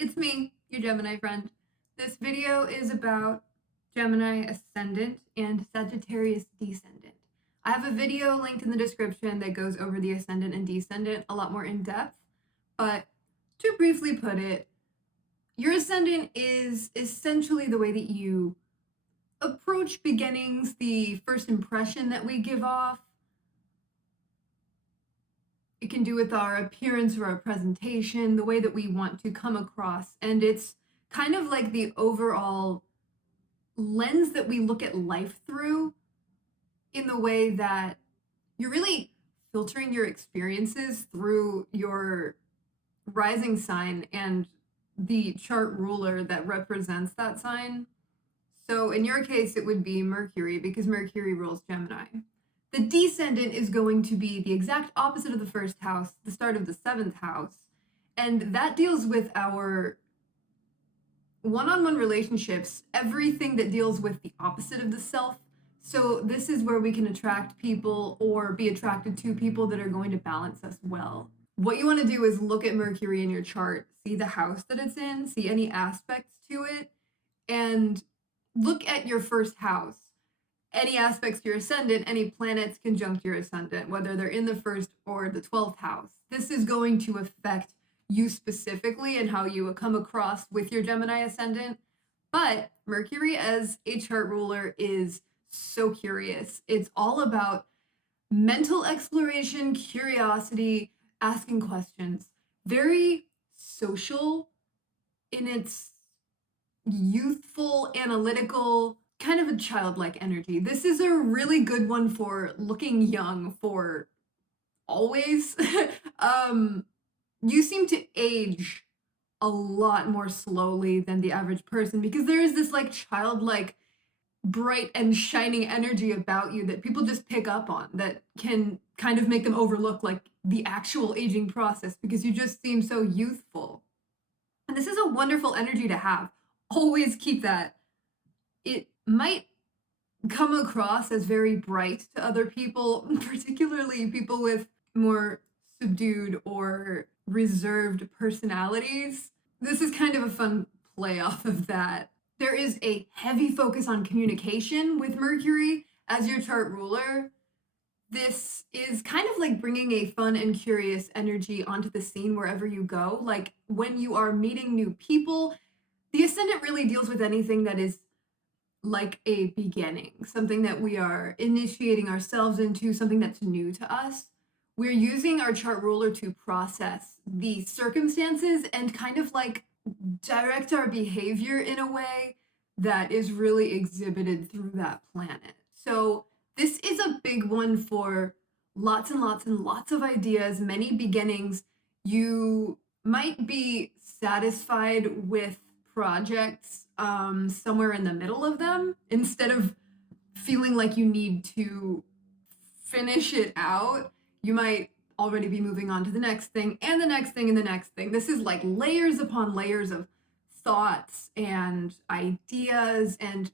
It's me, your Gemini friend. This video is about Gemini Ascendant and Sagittarius Descendant. I have a video linked in the description that goes over the Ascendant and Descendant a lot more in depth, but to briefly put it, your Ascendant is essentially the way that you approach beginnings, the first impression that we give off. It can do with our appearance or our presentation, the way that we want to come across. And it's kind of like the overall lens that we look at life through, in the way that you're really filtering your experiences through your rising sign and the chart ruler that represents that sign. So in your case, it would be Mercury, because Mercury rules Gemini. The descendant is going to be the exact opposite of the first house, the start of the seventh house. And that deals with our one-on-one relationships, everything that deals with the opposite of the self. So this is where we can attract people or be attracted to people that are going to balance us well. What you want to do is look at Mercury in your chart, see the house that it's in, see any aspects to it, and look at your first house. Any aspects to your ascendant, any planets conjunct your ascendant, whether they're in the first or the 12th house. This is going to affect you specifically and how you come across with your Gemini ascendant. But Mercury as a chart ruler is so curious. It's all about mental exploration, curiosity, asking questions. Very social in its youthful, analytical, kind of a childlike energy. This is a really good one for looking young for always. You seem to age a lot more slowly than the average person, because there is this like childlike, bright and shining energy about you that people just pick up on, that can kind of make them overlook like the actual aging process, because you just seem so youthful. And this is a wonderful energy to have. Always keep that. It might come across as very bright to other people, particularly people with more subdued or reserved personalities. This is kind of a fun play off of that. There is a heavy focus on communication with Mercury as your chart ruler. This is kind of like bringing a fun and curious energy onto the scene wherever you go. Like when you are meeting new people, the ascendant really deals with anything that is like a beginning, something that we are initiating ourselves into, something that's new to us. We're using our chart ruler to process the circumstances and kind of like direct our behavior in a way that is really exhibited through that planet. So this is a big one for lots and lots and lots of ideas, many beginnings. You might be satisfied with projects somewhere in the middle of them, instead of feeling like you need to finish it out. You might already be moving on to the next thing and the next thing and the next thing. This is like layers upon layers of thoughts and ideas and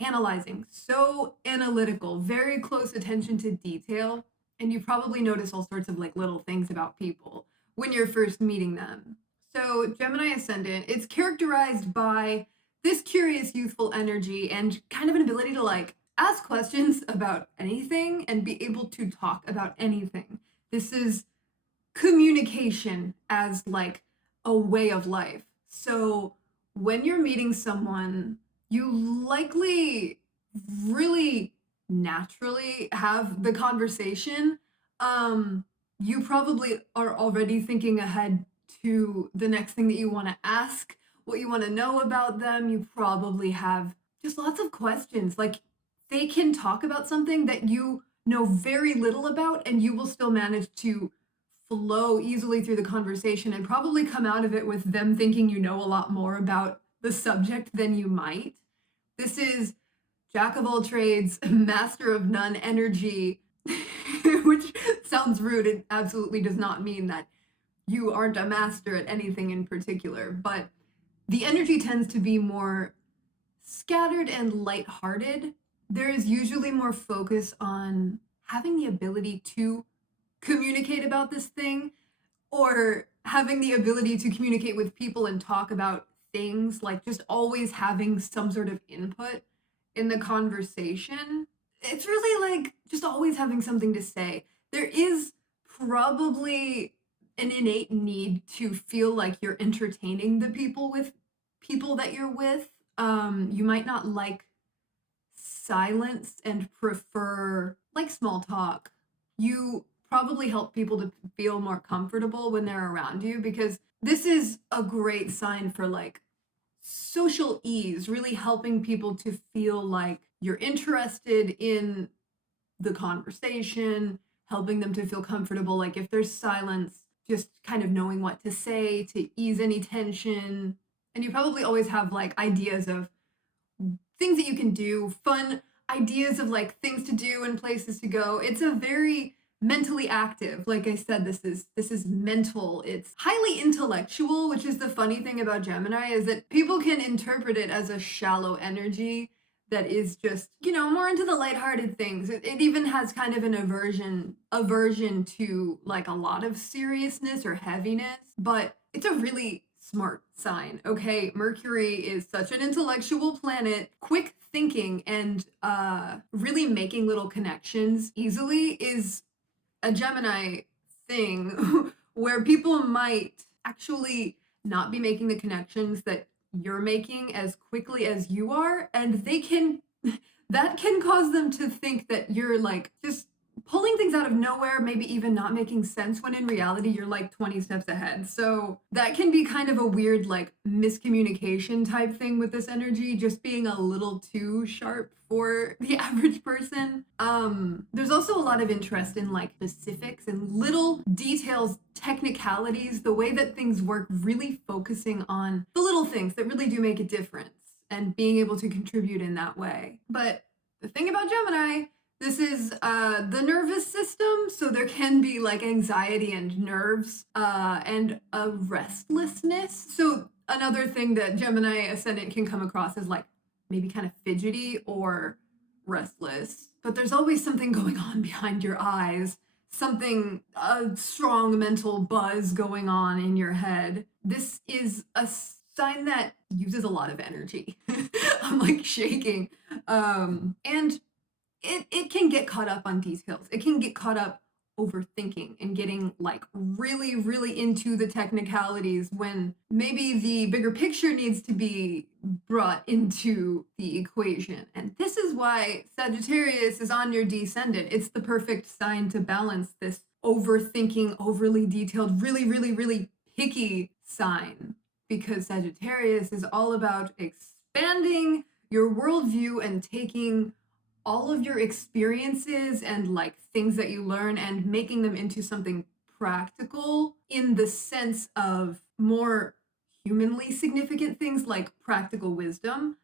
analyzing. So analytical, very close attention to detail. And you probably notice all sorts of like little things about people when you're first meeting them. So Gemini Ascendant, it's characterized by this curious youthful energy and kind of an ability to like ask questions about anything and be able to talk about anything. This is communication as like a way of life. So when you're meeting someone, you likely really naturally have the conversation. You probably are already thinking ahead to the next thing that you want to ask, what you want to know about them. You probably have just lots of questions. Like they can talk about something that you know very little about, and you will still manage to flow easily through the conversation and probably come out of it with them thinking you know a lot more about the subject than you might. This is jack of all trades, master of none energy, which sounds rude. It absolutely does not mean that you aren't a master at anything in particular, but the energy tends to be more scattered and lighthearted. There is usually more focus on having the ability to communicate about this thing, or having the ability to communicate with people and talk about things, like just always having some sort of input in the conversation. It's really like just always having something to say. There is probably an innate need to feel like you're entertaining the people that you're with. You might not like silence and prefer like small talk. You probably help people to feel more comfortable when they're around you, because this is a great sign for like social ease, really helping people to feel like you're interested in the conversation, helping them to feel comfortable. Like if there's silence, just kind of knowing what to say to ease any tension. And you probably always have like ideas of things that you can do, fun ideas of like things to do and places to go. It's a very mentally active. Like I said, this is mental. It's highly intellectual, which is the funny thing about Gemini, is that people can interpret it as a shallow energy that is just, you know, more into the lighthearted things. It even has kind of an aversion to like a lot of seriousness or heaviness, but it's a really smart sign. Okay, Mercury is such an intellectual planet. Quick thinking and really making little connections easily is a Gemini thing where people might actually not be making the connections that you're making as quickly as you are, and they can that can cause them to think that you're like just pulling things out of nowhere, maybe even not making sense, when in reality you're like 20 steps ahead. So that can be kind of a weird like miscommunication type thing with this energy, just being a little too sharp for the average person. There's also a lot of interest in like specifics and little details, technicalities, the way that things work, really focusing on the little things that really do make a difference and being able to contribute in that way. But the thing about Gemini, this is the nervous system, so there can be like anxiety and nerves and a restlessness. So another thing that Gemini Ascendant can come across is like maybe kind of fidgety or restless. But there's always something going on behind your eyes, a strong mental buzz going on in your head. This is a sign that uses a lot of energy. I'm like shaking. And it can get caught up on details. It can get caught up overthinking and getting like really, really into the technicalities when maybe the bigger picture needs to be brought into the equation. And this is why Sagittarius is on your descendant. It's the perfect sign to balance this overthinking, overly detailed, really, really, really picky sign, because Sagittarius is all about expanding your worldview and taking all of your experiences and like things that you learn and making them into something practical, in the sense of more humanly significant things like practical wisdom.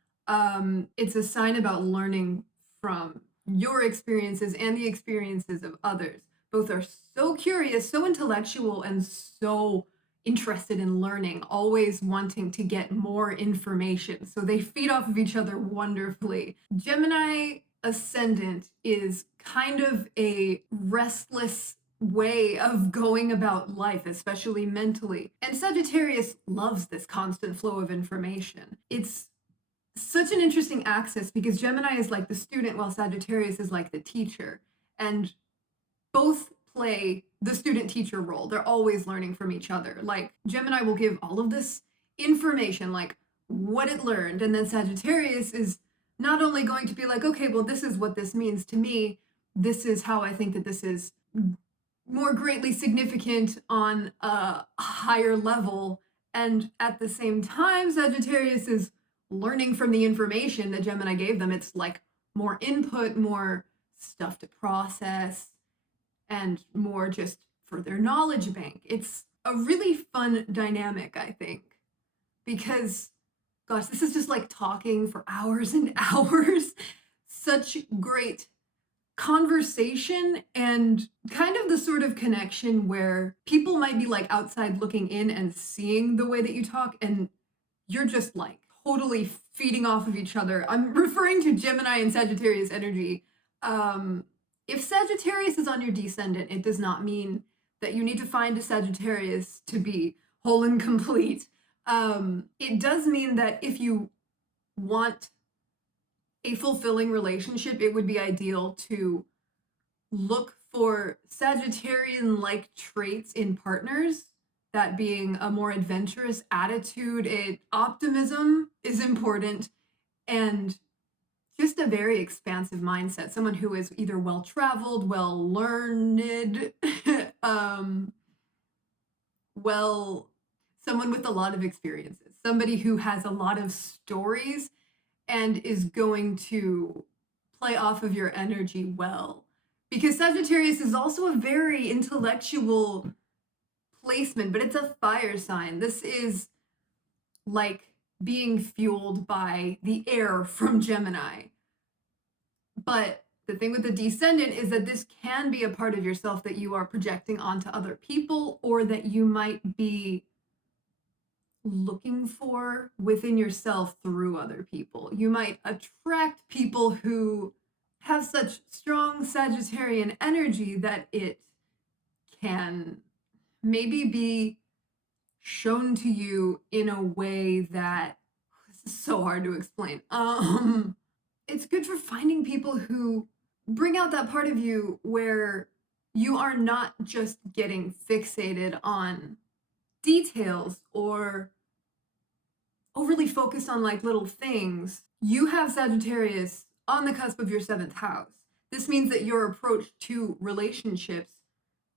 It's a sign about learning from your experiences and the experiences of others. Both are so curious, so intellectual, and so interested in learning, always wanting to get more information. So they feed off of each other wonderfully. Gemini Ascendant is kind of a restless way of going about life, especially mentally. And Sagittarius loves this constant flow of information. It's such an interesting axis because Gemini is like the student while Sagittarius is like the teacher. And both play the student teacher role. They're always learning from each other. Like Gemini will give all of this information, like what it learned. And then Sagittarius is not only going to be like, okay, well, this is what this means to me. This is how I think that this is more greatly significant on a higher level. And at the same time, Sagittarius is learning from the information that Gemini gave them. It's like more input, more stuff to process, and more just for their knowledge bank. It's a really fun dynamic, I think, because gosh, this is just like talking for hours and hours. Such great conversation and kind of the sort of connection where people might be like outside looking in and seeing the way that you talk, and you're just like totally feeding off of each other. I'm referring to Gemini and Sagittarius energy. If Sagittarius is on your descendant, it does not mean that you need to find a Sagittarius to be whole and complete. It does mean that if you want a fulfilling relationship, it would be ideal to look for Sagittarian-like traits in partners, that being a more adventurous attitude, optimism is important, and just a very expansive mindset. Someone who is either well-traveled, well-learned, um, well, someone with a lot of experiences, somebody who has a lot of stories and is going to play off of your energy well. Because Sagittarius is also a very intellectual placement, but it's a fire sign. This is like being fueled by the air from Gemini. But the thing with the descendant is that this can be a part of yourself that you are projecting onto other people, or that you might be looking for within yourself through other people. You might attract people who have such strong Sagittarian energy that it can maybe be shown to you in a way that, this is so hard to explain. It's good for finding people who bring out that part of you where you are not just getting fixated on details or overly focused on like little things. You have Sagittarius on the cusp of your 7th house. This means that your approach to relationships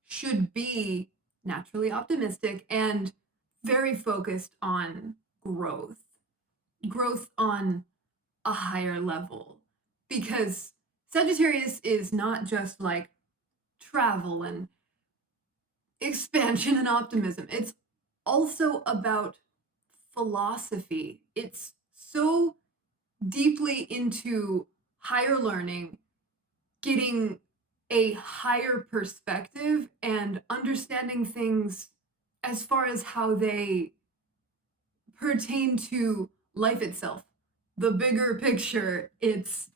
should be naturally optimistic and very focused on growth on a higher level. Because Sagittarius is not just like travel and expansion and optimism. It's also about philosophy. It's so deeply into higher learning, getting a higher perspective, and understanding things as far as how they pertain to life itself. The bigger picture, it's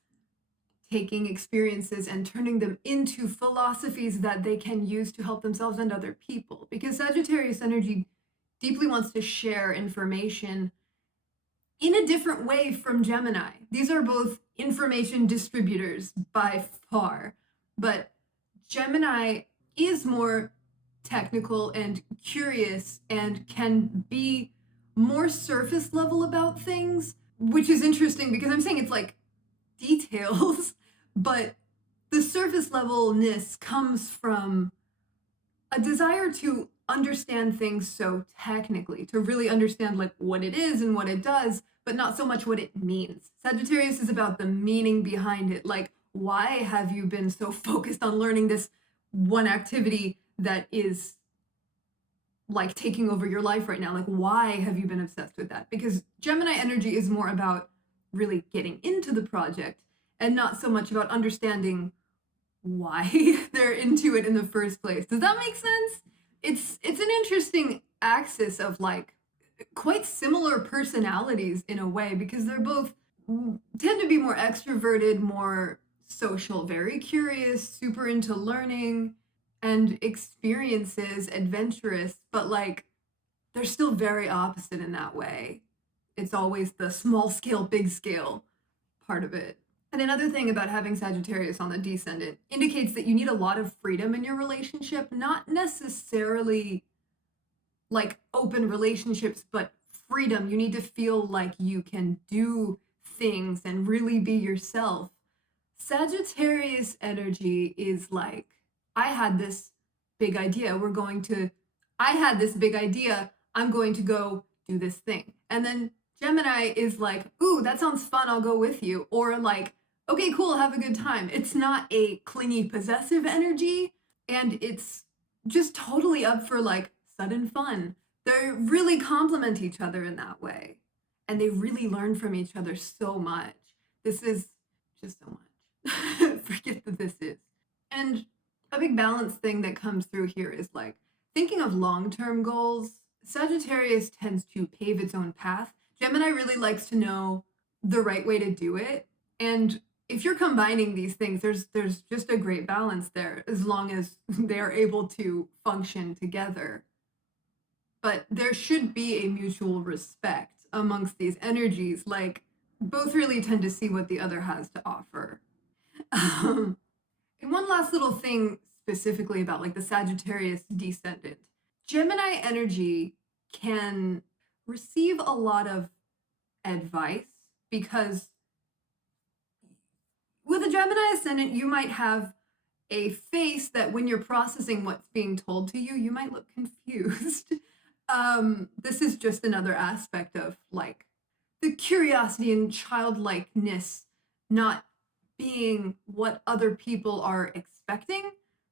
taking experiences and turning them into philosophies that they can use to help themselves and other people. Because Sagittarius energy deeply wants to share information in a different way from Gemini. These are both information distributors by far, but Gemini is more technical and curious and can be more surface level about things, which is interesting because I'm saying it's like details, but the surface levelness comes from a desire to understand things so technically, to really understand like what it is and what it does, but not so much what it means. Sagittarius is about the meaning behind it. Like, why have you been so focused on learning this one activity that is like taking over your life right now? Like, why have you been obsessed with that? Because Gemini energy is more about really getting into the project and not so much about understanding why they're into it in the first place. Does that make sense? It's an interesting axis of like quite similar personalities in a way, because they're both tend to be more extroverted, more social, very curious, super into learning and experiences, adventurous, but like they're still very opposite in that way. It's always the small scale, big scale part of it. And another thing about having Sagittarius on the descendant indicates that you need a lot of freedom in your relationship, not necessarily like open relationships, but freedom. You need to feel like you can do things and really be yourself. Sagittarius energy is like, I had this big idea. I had this big idea. I'm going to go do this thing. And then Gemini is like, ooh, that sounds fun. I'll go with you. Or like, okay, cool. Have a good time. It's not a clingy, possessive energy. And it's just totally up for like sudden fun. They really complement each other in that way. And they really learn from each other so much. This is just so much. Forget that this is. And a big balance thing that comes through here is like thinking of long-term goals. Sagittarius tends to pave its own path. Gemini really likes to know the right way to do it. And if you're combining these things, there's just a great balance there as long as they are able to function together. But there should be a mutual respect amongst these energies. Like, both really tend to see what the other has to offer. And one last little thing specifically about like the Sagittarius Descendant. Gemini energy can receive a lot of advice because with a Gemini Ascendant, you might have a face that when you're processing what's being told to you, you might look confused. This is just another aspect of like the curiosity and childlikeness not being what other people are expecting.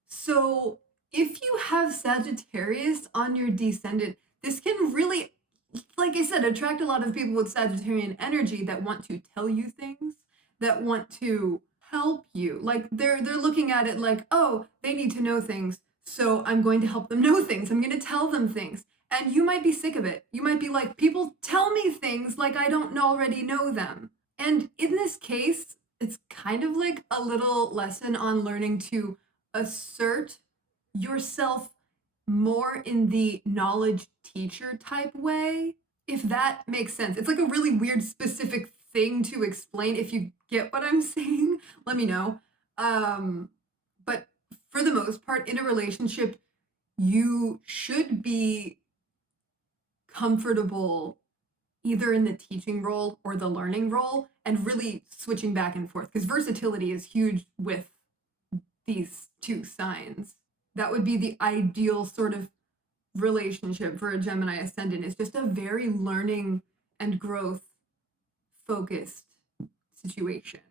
So if you have Sagittarius on your descendant, this can really, like I said, attract a lot of people with Sagittarian energy that want to tell you things, that want to help you. Like they're looking at it like, oh, they need to know things, so I'm going to help them know things. I'm going to tell them things. And you might be sick of it. You might be like, people tell me things like I don't already know them. And in this case, it's kind of like a little lesson on learning to assert yourself more in the knowledge teacher type way, if that makes sense. It's like a really weird specific thing to explain. If you get what I'm saying, let me know. But for the most part, in a relationship, you should be comfortable either in the teaching role or the learning role and really switching back and forth, because versatility is huge with these two signs. That would be the ideal sort of relationship for a Gemini Ascendant. It's just a very learning and growth focused situation.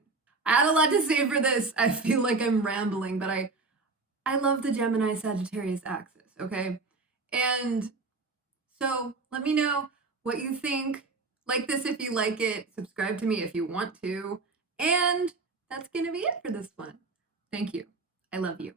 I had a lot to say for this. I feel like I'm rambling, but I love the Gemini Sagittarius axis, okay? And so let me know what you think. Like this if you like it. Subscribe to me if you want to. And that's going to be it for this one. Thank you. I love you.